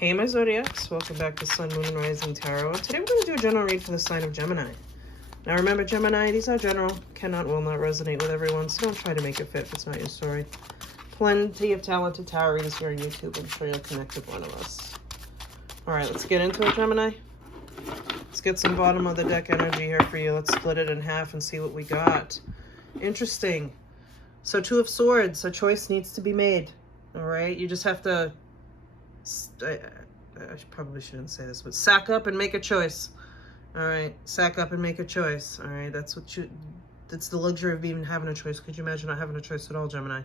Hey my Zodiacs, welcome back to SunMoon Rising Tarot. Today we're going to do a general read for the sign of Gemini. Now remember Gemini, these are general, cannot, will not resonate with everyone, so don't try to make it fit if it's not your story. Plenty of talented tarot readers here on YouTube. I'm sure you'll connect with one of us. Alright, let's get into it, Gemini. Let's get some bottom of the deck energy here for you. Let's split it in half and see what we got. Interesting. So Two of Swords, a choice needs to be made. Alright, you just have to... I probably shouldn't say this, but sack up and make a choice. All right, sack up and make a choice. All right, that's the luxury of even having a choice. Could you imagine not having a choice at all, Gemini?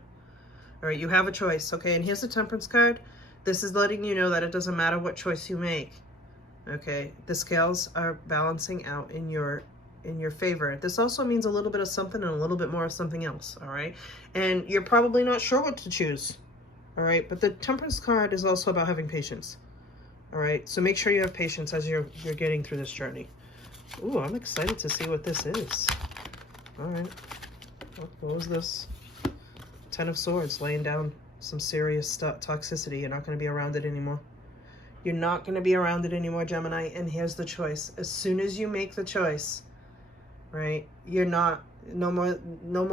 All right, you have a choice, okay? And here's the Temperance card. This is letting you know that it doesn't matter what choice you make. Okay, the scales are balancing out in your favor. This also means a little bit of something and a little bit more of something else. All right, and you're probably not sure what to choose. All right, but the Temperance card is also about having patience. All right, so make sure you have patience as you're getting through this journey. Ooh, I'm excited to see what this is. All right, what was this? 10 of Swords, laying down some serious toxicity. You're not going to be around it anymore. You're not going to be around it anymore, Gemini, and here's the choice. As soon as you make the choice, right, you're not... No more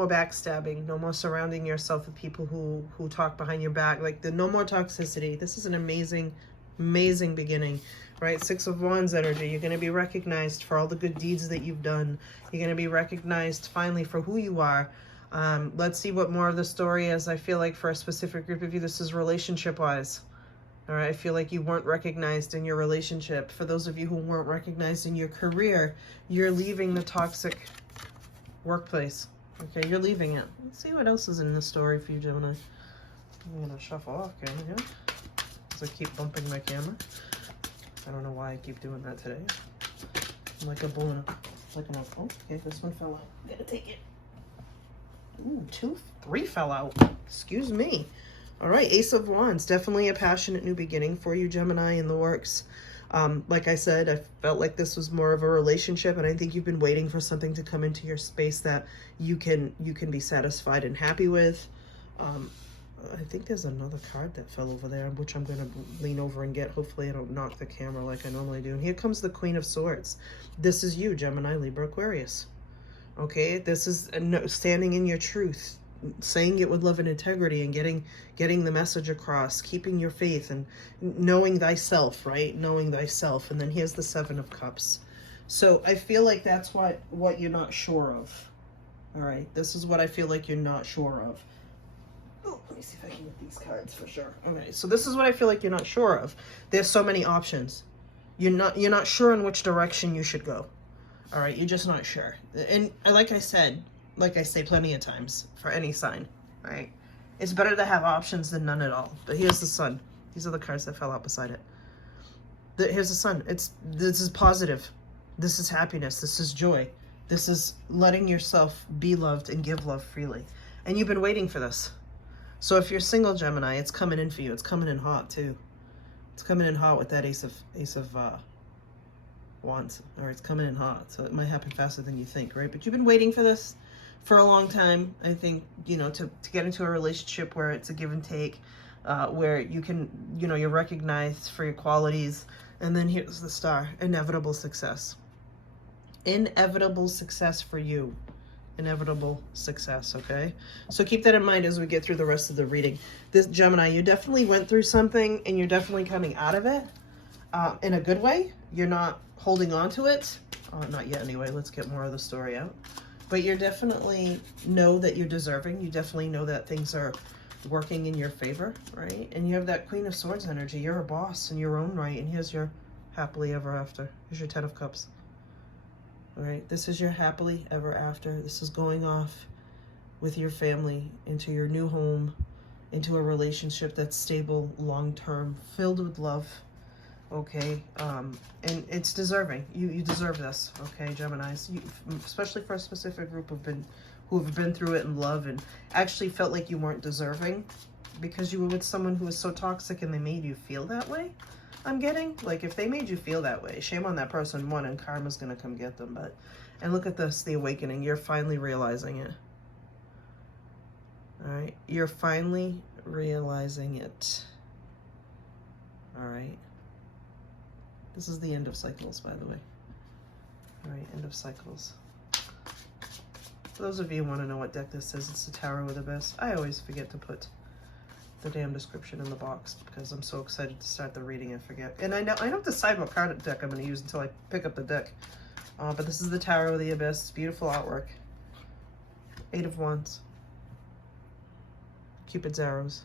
backstabbing, no more surrounding yourself with people who talk behind your back. Like, no more toxicity. This is an amazing beginning, right? 6 of Wands energy. You're going to be recognized for all the good deeds that you've done. You're going to be recognized finally for who you are. Let's see what more of the story is. I feel like for a specific group of you, this is relationship wise. All right, I feel like you weren't recognized in your relationship. For those of you who weren't recognized in your career, you're leaving the toxic workplace. Okay, you're leaving it. Let's see what else is in this story for you, Gemini. I'm gonna shuffle off camera here because I keep bumping my camera. I don't know why I keep doing that today. I'm like a balloon. Like an oh, okay, this one fell out. I'm gonna take it. Ooh, 3 fell out. Excuse me. All right, Ace of Wands. Definitely a passionate new beginning for you, Gemini, in the works. Like I said, I felt like this was more of a relationship, and I think you've been waiting for something to come into your space that you can be satisfied and happy with. I think there's another card that fell over there, which I'm going to lean over and get. Hopefully I don't knock the camera like I normally do. And here comes the Queen of Swords. This is you, Gemini, Libra, Aquarius. Okay, this is standing in your truth, saying it with love and integrity, and getting the message across, keeping your faith and knowing thyself, right? Knowing thyself. And then here's the 7 of Cups. So I feel like that's what you're not sure of. All right, this is what I feel like you're not sure of. Oh, let me see if I can get these cards for sure. Okay, so this is what I feel like you're not sure of. There's so many options. You're not sure in which direction you should go. All right, you're just not sure. And like I say plenty of times, for any sign, right? It's better to have options than none at all. But here's the Sun. These are the cards that fell out beside it. Here's the Sun. This is positive. This is happiness. This is joy. This is letting yourself be loved and give love freely. And you've been waiting for this. So if you're single, Gemini, it's coming in for you. It's coming in hot too. It's coming in hot with that Ace of Wands, or it's coming in hot, so it might happen faster than you think, right? But you've been waiting for this for a long time. I think, you know, to get into a relationship where it's a give and take, where you can, you know, you're recognized for your qualities. And then here's the Star, inevitable success. Inevitable success for you. Inevitable success, okay? So keep that in mind as we get through the rest of the reading. This Gemini, you definitely went through something, and you're definitely coming out of it in a good way. You're not holding on to it. Not yet anyway. Let's get more of the story out. But you're definitely know that you're deserving. You definitely know that things are working in your favor, right? And you have that Queen of Swords energy. You're a boss in your own right. And here's your happily ever after. Here's your 10 of Cups. All right, this is your happily ever after. This is going off with your family into your new home, into a relationship that's stable, long-term, filled with love. Okay, and it's deserving. You deserve this, okay, Geminis. Especially for a specific group who have been through it in love and actually felt like you weren't deserving because you were with someone who was so toxic and they made you feel that way. I'm getting, like, if they made you feel that way, shame on that person, one, and karma's gonna come get them. But, and look at this, the awakening. You're finally realizing it. All right, you're finally realizing it. All right, This is the end of cycles, by the way. All right, end of cycles. For those of you who want to know what deck this is, it's the Tarot of the Abyss. I always forget to put the damn description in the box because I'm so excited to start the reading I forget. And I don't decide what card deck I'm going to use until I pick up the deck. But this is the Tarot of the Abyss. Beautiful artwork. 8 of Wands. Cupid's arrows.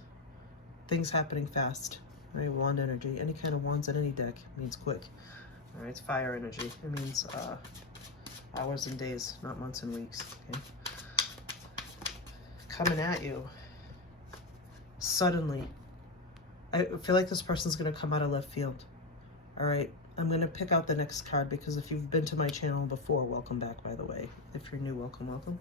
Things happening fast. Right? Wand energy. Any kind of wands in any deck means quick. All right, it's fire energy. It means hours and days, not months and weeks. Okay? Coming at you. Suddenly. I feel like this person's going to come out of left field. All right. I'm going to pick out the next card because if you've been to my channel before, welcome back, by the way. If you're new, welcome, welcome.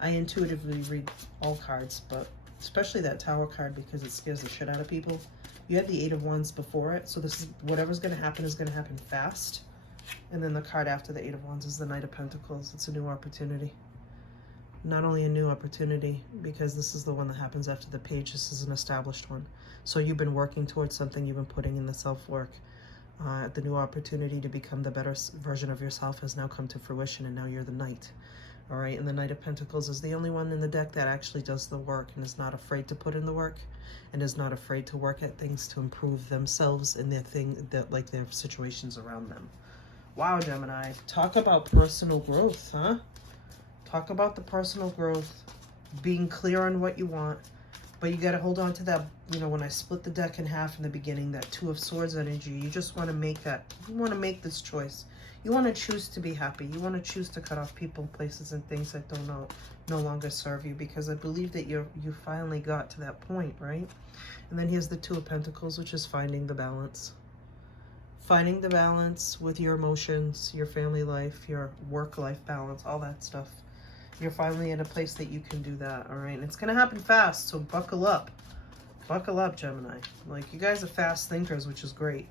I intuitively read all cards, but especially that Tower card because it scares the shit out of people. You had the 8 of Wands before it, so this is whatever's going to happen fast. And then the card after the 8 of Wands is the Knight of Pentacles. It's a new opportunity. Not only a new opportunity, because this is the one that happens after the page. This is an established one. So you've been working towards something. You've been putting in the self-work. The new opportunity to become the better version of yourself has now come to fruition, and now you're the Knight. All right, and the Knight of Pentacles is the only one in the deck that actually does the work and is not afraid to put in the work and is not afraid to work at things to improve themselves and their their situations around them. Wow, Gemini. Talk about personal growth, huh? Talk about the personal growth, being clear on what you want, but you got to hold on to that, you know, when I split the deck in half in the beginning, that 2 of Swords energy, you just want to make that, you want to make this choice. You want to choose to be happy. You want to choose to cut off people, places, and things that no longer serve you, because I believe that you finally got to that point, right? And then here's the 2 of Pentacles, which is finding the balance. Finding the balance with your emotions, your family life, your work-life balance, all that stuff. You're finally in a place that you can do that, all right? And it's going to happen fast, so buckle up. Buckle up, Gemini. Like, you guys are fast thinkers, which is great.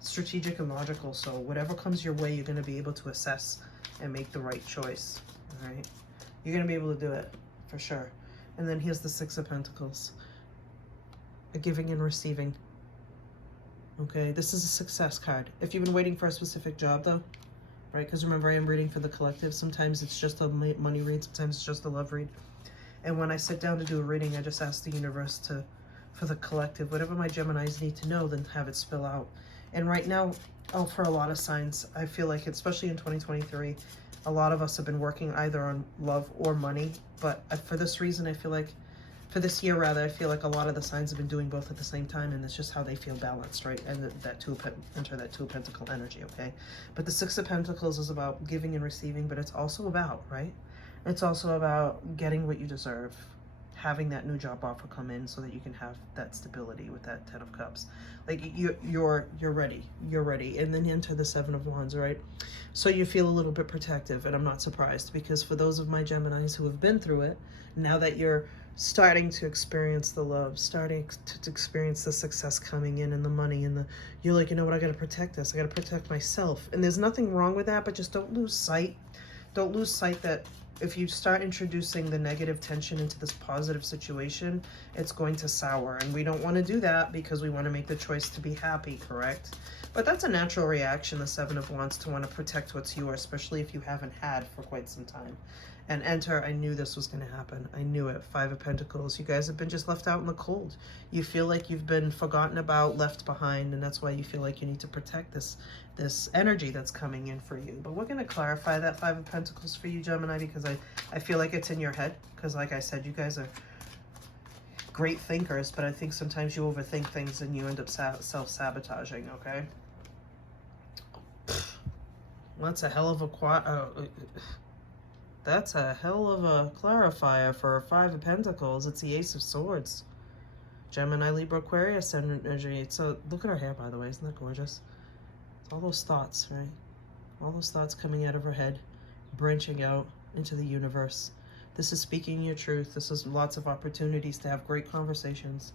Strategic and logical, so whatever comes your way, you're going to be able to assess and make the right choice, all right? You're going to be able to do it, for sure. And then here's the 6 of Pentacles. A giving and receiving. Okay, this is a success card. If you've been waiting for a specific job, though, right? Because remember, I am reading for the collective. Sometimes it's just a money read. Sometimes it's just a love read. And when I sit down to do a reading, I just ask the universe for the collective, whatever my Geminis need to know, then have it spill out. And right now, for a lot of signs, I feel like, especially in 2023, a lot of us have been working either on love or money. But for this reason, I feel like, for this year rather, I feel like a lot of the signs have been doing both at the same time, and it's just how they feel balanced, right? And enter that 2 of Pentacle energy, okay? But the 6 of Pentacles is about giving and receiving, but it's also about, right? It's also about getting what you deserve, having that new job offer come in so that you can have that stability with that 10 of Cups. Like, you're ready. And then enter the 7 of Wands, right? So you feel a little bit protective, and I'm not surprised, because for those of my Geminis who have been through it, now that you're starting to experience the love, starting to experience the success coming in and the money and you're like, you know what, I got to protect this. I got to protect myself. And there's nothing wrong with that, but just don't lose sight. Don't lose sight that if you start introducing the negative tension into this positive situation, it's going to sour. And we don't want to do that because we want to make the choice to be happy, correct? But that's a natural reaction, the 7 of Wands, to want to protect what's yours, especially if you haven't had for quite some time. And enter, I knew this was going to happen. I knew it. 5 of Pentacles. You guys have been just left out in the cold. You feel like you've been forgotten about, left behind, and that's why you feel like you need to protect this energy that's coming in for you. But we're going to clarify that 5 of Pentacles for you, Gemini, because I feel like it's in your head. Because like I said, you guys are great thinkers, but I think sometimes you overthink things and you end up self-sabotaging, okay? That's a hell of a that's a hell of a clarifier for a 5 of Pentacles. It's the Ace of Swords. Gemini, Libra, Aquarius energy. So look at her hair, by the way. Isn't that gorgeous? It's all those thoughts, right? All those thoughts coming out of her head, branching out into the universe. This is speaking your truth. This is lots of opportunities to have great conversations.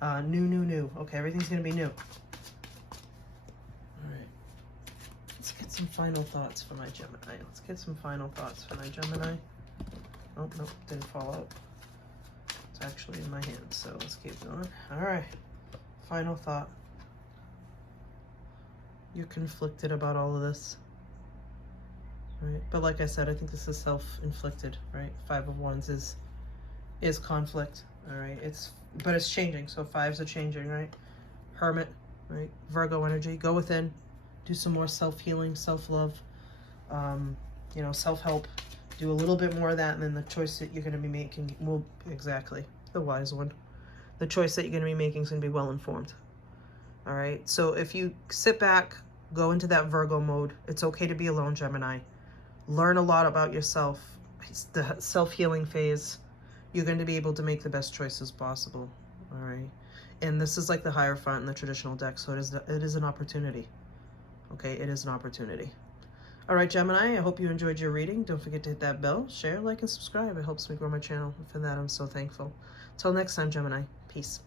New. Okay, everything's going to be new. All right. Let's get some final thoughts for my Gemini. Oh, no, didn't fall out. It's actually in my hand, so let's keep going. All right, final thought. You're conflicted about all of this. Right? But like I said, I think this is self-inflicted, right? Five of Wands is conflict, all right? But it's changing, so fives are changing, right? Hermit, right? Virgo energy, go within, do some more self-healing, self-love, you know, self-help. Do a little bit more of that, and then the choice that you're going to be making will, exactly, the wise one. The choice that you're going to be making is going to be well-informed, all right? So if you sit back, go into that Virgo mode, it's okay to be alone, Gemini. Learn a lot about yourself. It's the self-healing phase. You're going to be able to make the best choices possible, all right? And this is like the Hierophant in the traditional deck, so it is an opportunity, okay? It is an opportunity. All right, Gemini, I hope you enjoyed your reading. Don't forget to hit that bell, share, like, and subscribe. It helps me grow my channel. For that, I'm so thankful. Till next time, Gemini. Peace.